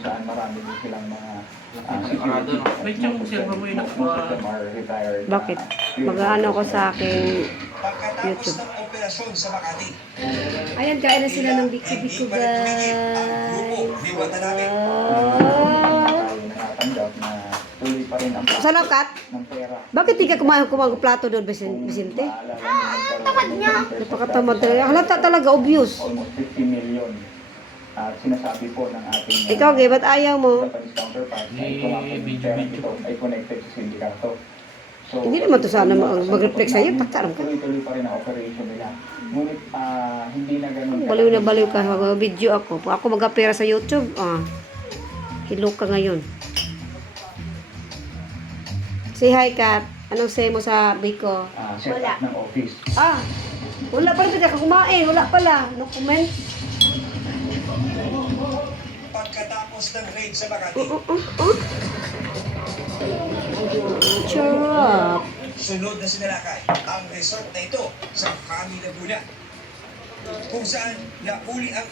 kung saan marami din silang mga Wait yung silver mo yun. Bakit? Mag-ano ko sa aking Pagkatapos YouTube. ng operasyon sa Makati, Ayan, kain na sila ng biko-biko, guys. ni Watanabe. nakatanggap na tuloy pa rin ang Sa lokat? ng pera. Bakit di ka kumain plato doon, Vicente? Tamad niya. Napakatamad talaga. Halata talaga, obvious. Almost 50 million. At sinasabi po ng ating Ikaw, Gay, ba't ayaw mo? Japanese counterpart na ito nga po yung pera ito ay connected sa sindikato. So, Hindi naman to sana mag-reflect sa'yo. Pagkaram ka. Tuloy-tuloy pa rin ang operation nila. Ngunit hindi na ganun. Baliw na baliw ka. Mag-video ako. Kung ako mag-apera sa YouTube, hilo ka ngayon. Say hi, Kat. Anong say mo sa Biko? Set up ng office. Wala pa rin ka kumain. Wala pala. No comment. Pagkatapos ng raid sa Makati, Charap. sunod na sinalakay ang resort na ito sa Kami, Laguna, kung saan nahuli ang